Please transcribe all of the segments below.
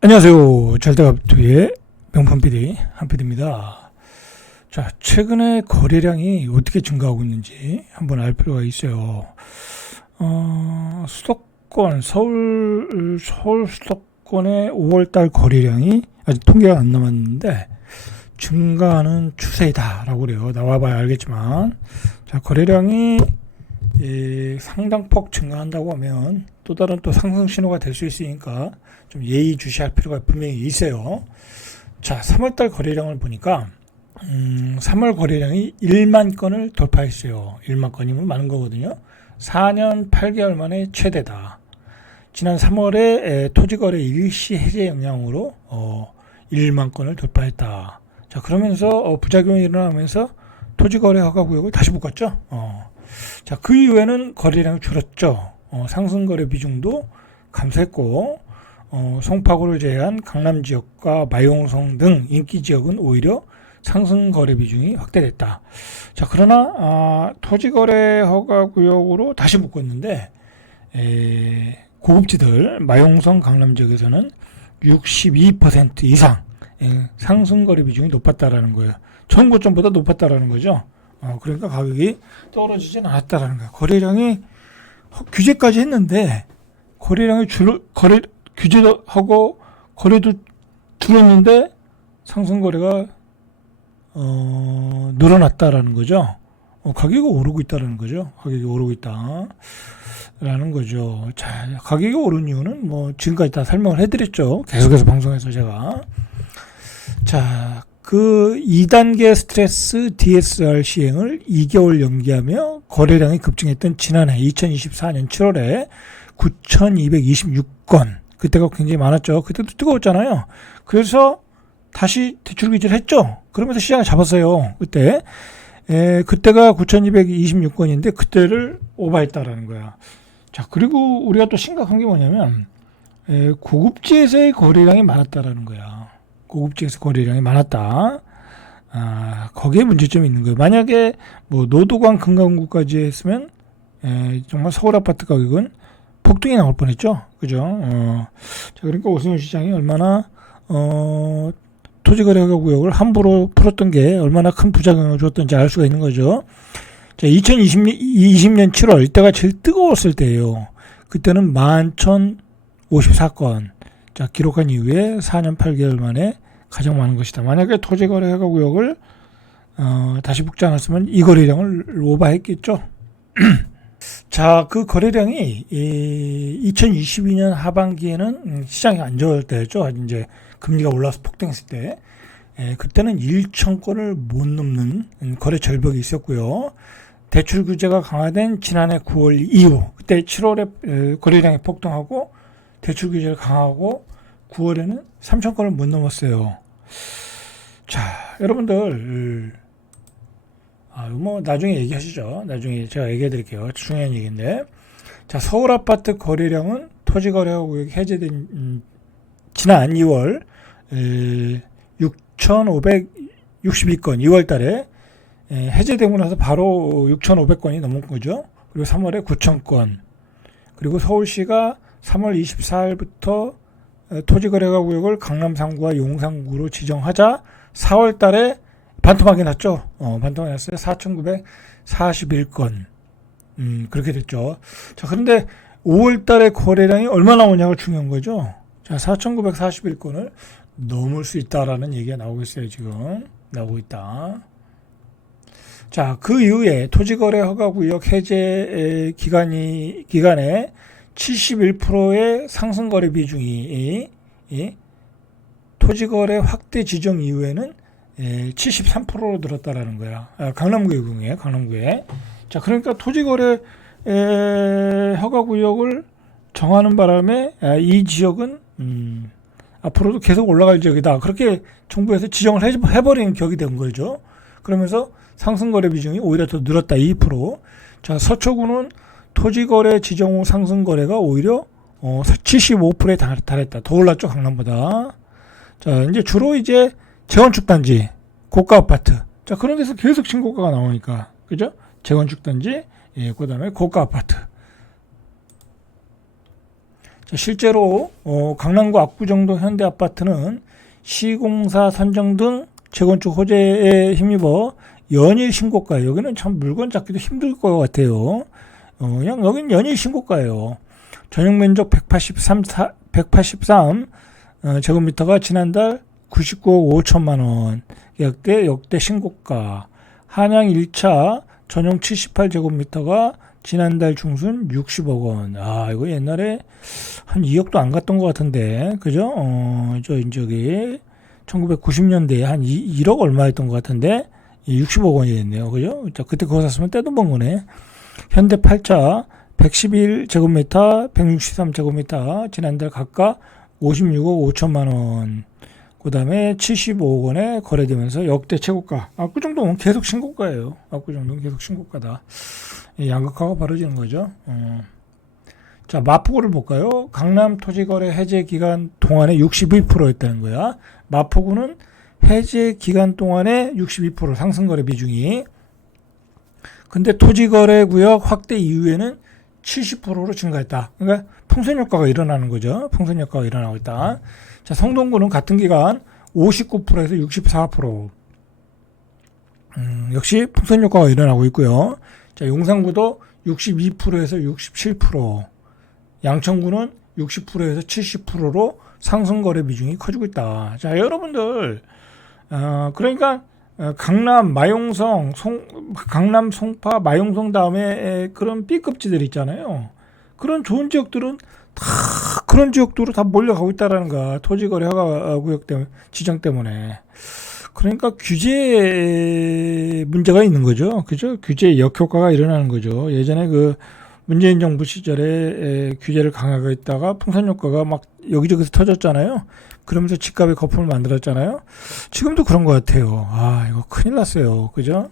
안녕하세요. 잘돼갑투의 명품 PD 한PD입니다. 자, 최근에 거래량이 어떻게 증가하고 있는지 한번 알 필요가 있어요. 수도권 서울 수도권의 5월달 거래량이 아직 통계가 안 남았는데 증가하는 추세이다라고 그래요. 나와봐야 알겠지만, 자, 거래량이 상당폭 증가한다고 하면 또 다른 또 상승 신호가 될 수 있으니까 좀 예의주시할 필요가 분명히 있어요. 자, 3월달 거래량을 보니까 3월 거래량이 1만 건을 돌파했어요. 1만 건이면 많은 거거든요. 4년 8개월 만에 최대다. 지난 3월에 토지거래 일시 해제 영향으로 1만 건을 돌파했다. 자, 그러면서 부작용이 일어나면서 토지거래 허가구역을 다시 묶었죠. 자, 그 이후에는 거래량이 줄었죠. 상승거래 비중도 감소했고, 송파구를 제외한 강남 지역과 마용성 등 인기 지역은 오히려 상승거래 비중이 확대됐다. 자, 그러나 토지거래 허가구역으로 다시 묶었는데 고급지들 마용성 강남 지역에서는 62% 이상 상승거래 비중이 높았다라는 거예요. 전 고점보다 높았다라는 거죠. 그러니까 가격이 떨어지진 않았다라는 거예요. 거래량이 규제까지 했는데 거래량이 규제도 하고 거래도 줄었는데 상승 거래가 늘어났다라는 거죠. 가격이 오르고 있다라는 거죠. 가격이 오르고 있다라는 거죠. 자, 가격이 오른 이유는 뭐 지금까지 다 설명을 해드렸죠. 계속해서 방송에서 제가. 자, 그 2단계 스트레스 DSR 시행을 2개월 연기하며 거래량이 급증했던 지난해 2024년 7월에 9,226건. 그때가 굉장히 많았죠. 그때도 뜨거웠잖아요. 그래서 다시 대출 규제를 했죠. 그러면서 시장을 잡았어요. 그때가 9,226건인데 그때를 오버했다라는 거야. 자, 그리고 우리가 또 심각한 게 뭐냐면 고급지에서의 거래량이 많았다라는 거야. 고급지에서 거래량이 많았다. 거기에 문제점이 있는 거예요. 만약에 뭐 노도관 금강구까지 했으면 정말 서울 아파트 가격은 폭등이 나올 뻔했죠. 그죠? 자, 그러니까 오세훈 시장이 얼마나 토지거래 허가구역을 함부로 풀었던 게 얼마나 큰 부작용을 줬던지 알 수가 있는 거죠. 자, 2020년 7월 이때가 제일 뜨거웠을 때예요. 그때는 11,054건. 자, 기록한 이후에 4년 8개월 만에 가장 많은 것이다. 만약에 토지거래 허가구역을 다시 묶지 않았으면 이 거래량을 오버했겠죠. 자, 그 거래량이 2022년 하반기에는 시장이 안 좋을 때였죠. 이제 금리가 올라서 폭등했을 때, 그때는 1,000건을 못 넘는 거래 절벽이 있었고요. 대출 규제가 강화된 지난해 9월 이후, 그때 7월에 거래량이 폭등하고 대출 규제를 강화하고 9월에는 3,000건을 못 넘었어요. 자, 여러분들 뭐 나중에 얘기하시죠. 나중에 제가 얘기해 드릴게요. 중요한 얘기인데. 자, 서울 아파트 거래량은 토지거래구역이 해제된 지난 2월 6,562건 2월 달에 해제되고 나서 바로 6,500건이 넘은 거죠. 그리고 3월에 9,000건. 그리고 서울시가 3월 24일부터 토지거래구역을 강남 3구와 용산구로 지정하자 4월 달에 반토막이 났죠. 반토막이 났어요. 4,941건. 그렇게 됐죠. 자, 그런데 5월 달에 거래량이 얼마나 오냐가 중요한 거죠. 자, 4,941건을 넘을 수 있다라는 얘기가 나오고 있어요. 지금. 나오고 있다. 자, 그 이후에 토지거래 허가구역 해제 기간에 71%의 상승거래 비중이 토지거래 확대 지정 이후에는 73%로 늘었다라는 거야. 강남구에. 자, 그러니까 토지거래 허가구역을 정하는 바람에 이 지역은 앞으로도 계속 올라갈 지역이다. 그렇게 정부에서 지정을 해버리는 격이 된 거죠. 그러면서 상승거래 비중이 오히려 더 늘었다. 2%. 자, 서초구는 토지거래 지정 후 상승거래가 오히려 75%에 달했다. 더 올랐죠, 강남보다. 자, 이제 주로 이제 재건축 단지, 고가 아파트. 자, 그런 데서 계속 신고가가 나오니까. 그죠? 재건축 단지, 그 다음에 고가 아파트. 자, 실제로 강남구 압구정동 현대아파트는 시공사 선정 등 재건축 호재에 힘입어 연일 신고가예요. 여기는 참 물건 잡기도 힘들 것 같아요. 그냥 여기는 연일 신고가예요. 전용 면적 183 제곱미터가 지난달 99억 5천만 원, 역대 신고가. 한양 1차 전용 78제곱미터가 지난달 중순 60억 원. 아, 이거 옛날에 한 2억도 안 갔던 것 같은데, 그죠? 저기 1990년대에 한 1억 얼마 했던 것 같은데 60억 원이 됐네요. 그죠? 자, 그때 그거 샀으면 떼돈 번 거네. 현대 8차 111제곱미터, 163제곱미터 지난달 각각 56억 5천만 원. 그 다음에 75억 원에 거래되면서 역대 최고가. 압구정동은 계속 신고가예요. 압구정동은 계속 신고가다. 양극화가 벌어지는 거죠. 자, 마포구를 볼까요? 강남 토지거래 해제 기간 동안에 62%였다는 거야. 마포구는 해제 기간 동안에 62% 상승거래 비중이. 근데 토지거래 구역 확대 이후에는 70%로 증가했다. 그러니까 풍선 효과가 일어나는 거죠. 풍선 효과가 일어나고 있다. 자, 성동구는 같은 기간 59%에서 64%. 역시 풍선 효과가 일어나고 있고요. 자, 용산구도 62%에서 67%. 양천구는 60%에서 70%로 상승거래 비중이 커지고 있다. 자, 여러분들, 그러니까 강남, 마용성, 강남, 송파, 마용성 다음에 그런 B급지들 있잖아요. 그런 좋은 지역들은 다 그런 지역도로 다 몰려가고 있다라는 거야. 토지거래 허가 구역 때문에, 지정 때문에. 그러니까 규제 문제가 있는 거죠. 그죠? 규제 역효과가 일어나는 거죠. 예전에 그 문재인 정부 시절에 규제를 강하게 했다가 풍선 효과가 막 여기저기서 터졌잖아요. 그러면서 집값의 거품을 만들었잖아요. 지금도 그런 것 같아요. 아, 이거 큰일 났어요. 그죠?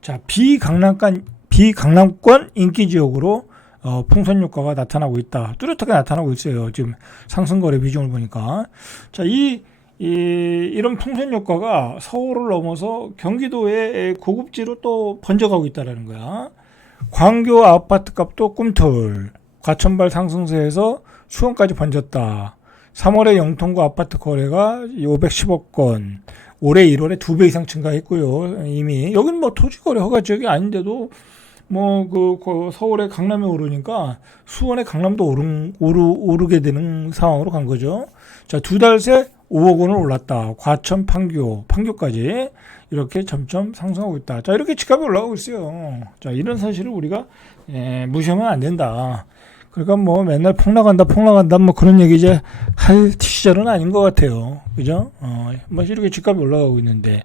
자, 비강남권 인기 지역으로 풍선 효과가 나타나고 있다. 뚜렷하게 나타나고 있어요. 지금 상승거래 비중을 보니까. 자, 이런 풍선 효과가 서울을 넘어서 경기도의 고급지로 또 번져가고 있다는 거야. 광교 아파트 값도 꿈틀. 과천발 상승세에서 수원까지 번졌다. 3월에 영통구 아파트 거래가 510억 건. 올해 1월에 2배 이상 증가했고요. 이미 여기는 뭐 토지거래 허가 지역이 아닌데도 뭐 그 서울의 강남에 오르니까 수원의 강남도 오르게 되는 상황으로 간 거죠. 자, 2달 새 5억 원을 올랐다. 과천 판교까지 이렇게 점점 상승하고 있다. 자, 이렇게 집값이 올라가고 있어요. 자, 이런 사실을 우리가 무시하면 안 된다. 그러니까 뭐 맨날 폭락한다 뭐 그런 얘기 이제 할 시절은 아닌 것 같아요. 그죠? 뭐 이렇게 집값이 올라가고 있는데,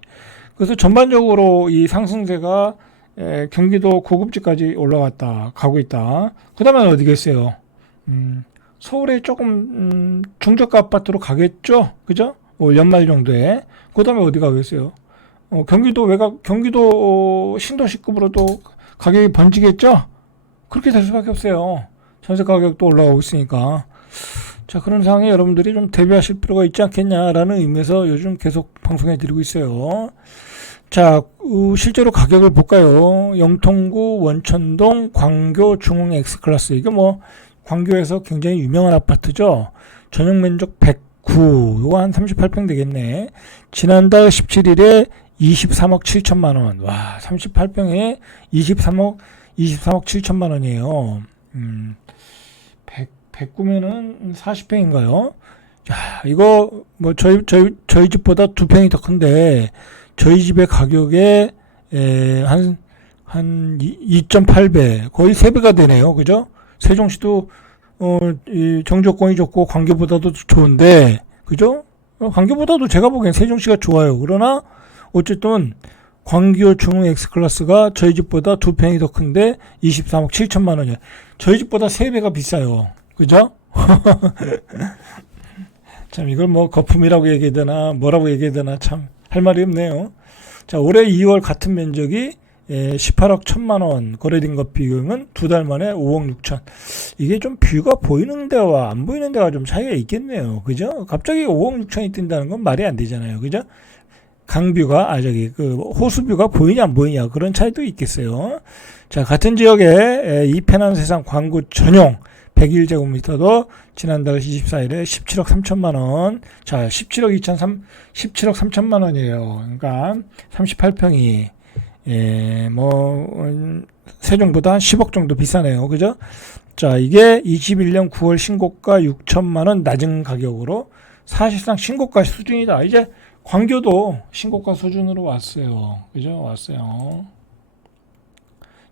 그래서 전반적으로 이 상승세가 경기도 고급지까지 가고 있다. 그 다음에 어디겠어요? 서울에 조금 중저가 아파트로 가겠죠? 그죠? 연말 정도에. 그 다음에 어디 가겠어요? 경기도 신도시급으로도 가격이 번지겠죠? 그렇게 될 수밖에 없어요. 전세 가격도 올라가고 있으니까. 자, 그런 상황에 여러분들이 좀 대비하실 필요가 있지 않겠냐라는 의미에서 요즘 계속 방송해 드리고 있어요. 자, 실제로 가격을 볼까요? 영통구, 원천동, 광교, 중흥 X클래스. 이게 뭐 광교에서 굉장히 유명한 아파트죠. 전용 면적 109, 이거 한 38평 되겠네. 지난달 17일에 23억 7천만 원. 와, 38평에 23억 7천만 원이에요. 109면은 40평인가요? 야, 이거 뭐 저희 집보다 2평이 더 큰데 저희 집의 가격에 한 2.8배, 거의 3배가 되네요. 그죠? 세종시도 이 정조건이 좋고 광교보다도 좋은데, 그죠? 광교보다도 제가 보기엔 세종시가 좋아요. 그러나 어쨌든 광교 중흥 X클래스가 저희 집보다 2평이 더 큰데 23억 7천만 원이에요. 저희 집보다 3배가 비싸요. 그죠? 참, 이걸 뭐 거품이라고 얘기해야 되나 뭐라고 얘기해야 되나 참 할 말이 없네요. 자, 올해 2월 같은 면적이 18억 1천만 원 거래된 것 비용은 2달 만에 5억 6천. 이게 좀 뷰가 보이는 데와 안 보이는 데가 좀 차이가 있겠네요. 그죠? 갑자기 5억 6천이 뜬다는 건 말이 안 되잖아요. 그죠? 강뷰가, 호수뷰가 보이냐 안 보이냐 그런 차이도 있겠어요. 자, 같은 지역에 이 편한 세상 광고 전용 101제곱미터도 지난달 24일에 17억 3천만 원. 자, 17억 3천만 원이에요. 그러니까 38평이 세종보다 한 10억 정도 비싸네요. 그죠? 자, 이게 21년 9월 신고가 6천만 원 낮은 가격으로 사실상 신고가 수준이다. 이제 광교도 신고가 수준으로 왔어요. 그죠? 왔어요.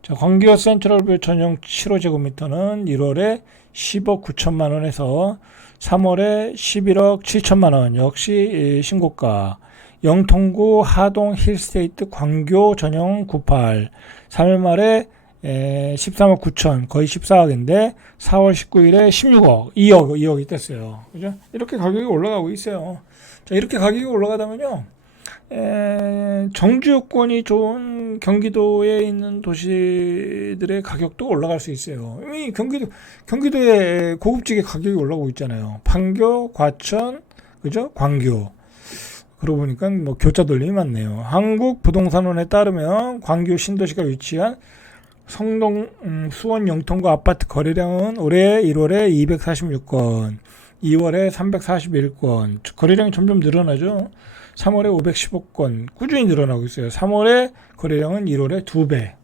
자, 광교 센트럴뷰 전용 7호제곱미터는 1월에 10억 9천만 원에서 3월에 11억 7천만 원. 역시 신고가. 영통구 하동 힐스테이트 광교 전용 98. 3월 말에 13억 9천, 거의 14억인데 4월 19일에 16억, 2억이 됐어요. 그죠? 이렇게 가격이 올라가고 있어요. 자, 이렇게 가격이 올라가다면요, 정주 여건이 좋은 경기도에 있는 도시들의 가격도 올라갈 수 있어요. 이미 경기도의 고급지게 가격이 올라가고 있잖아요. 판교, 과천, 그죠? 광교. 그러고 보니까 뭐 교차 돌림이 많네요. 한국부동산원에 따르면 광교 신도시가 위치한 성동 수원 영통구 아파트 거래량은 올해 1월에 246건, 2월에 341건, 거래량이 점점 늘어나죠. 3월에 515건 꾸준히 늘어나고 있어요. 3월에 거래량은 1월에 2배.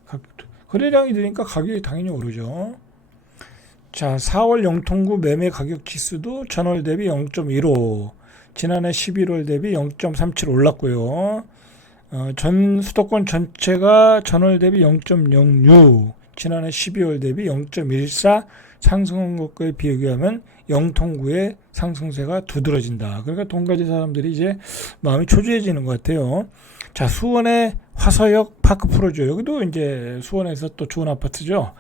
거래량이 늘으니까 가격이 당연히 오르죠. 자, 4월 영통구 매매 가격 지수도 전월 대비 0.15, 지난해 11월 대비 0.37 올랐고요. 전 수도권 전체가 전월 대비 0.06, 지난해 12월 대비 0.14 상승한 것과에 비교하면 영통구의 상승세가 두드러진다. 그러니까 돈 가진 사람들이 이제 마음이 초조해지는 것 같아요. 자, 수원의 화서역 파크 프로죠. 여기도 이제 수원에서 또 좋은 아파트죠.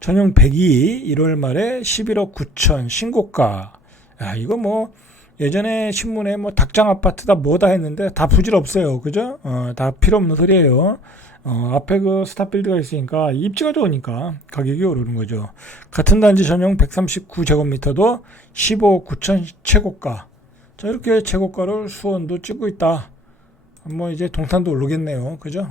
전용 102, 1월 말에 11억 9천 신고가. 야, 이거 뭐 예전에 신문에 뭐 닭장 아파트다 뭐다 했는데 다 부질없어요. 그죠? 다 필요 없는 소리예요. 앞에 그 스타필드가 있으니까 입지가 좋으니까 가격이 오르는 거죠. 같은 단지 전용 139제곱미터도 15억 9천 최고가. 자, 이렇게 최고가를 수원도 찍고 있다. 뭐 이제 동탄도 오르겠네요. 그죠?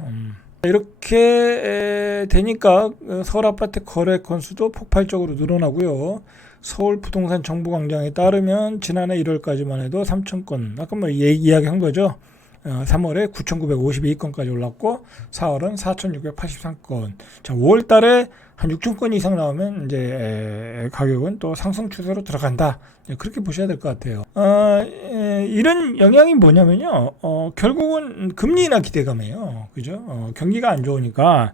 이렇게 되니까 서울 아파트 거래 건수도 폭발적으로 늘어나고요. 서울 부동산 정보광장에 따르면 지난해 1월까지만 해도 3,000건, 아까 뭐 이야기한 거죠. 3월에 9,952건까지 올랐고 4월은 4,683건. 자, 5월 달에 한 6,000건 이상 나오면 이제 가격은 또 상승 추세로 들어간다. 그렇게 보셔야 될 것 같아요. 이런 영향이 뭐냐면요. 결국은 금리 인하 기대감이에요. 그죠? 경기가 안 좋으니까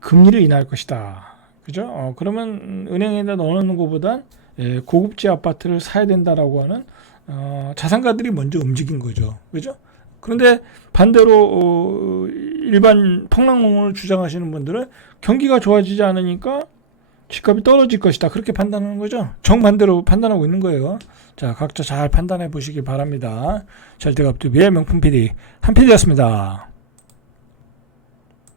금리를 인하할 것이다. 그죠? 그러면 은행에다 넣어놓는 것보단 고급지 아파트를 사야 된다라고 하는 자산가들이 먼저 움직인 거죠. 그죠? 그런데 반대로 일반 폭락론을 주장하시는 분들은 경기가 좋아지지 않으니까 집값이 떨어질 것이다. 그렇게 판단하는 거죠. 정반대로 판단하고 있는 거예요. 자, 각자 잘 판단해 보시기 바랍니다. 절대값TV의 명품 PD 한PD였습니다.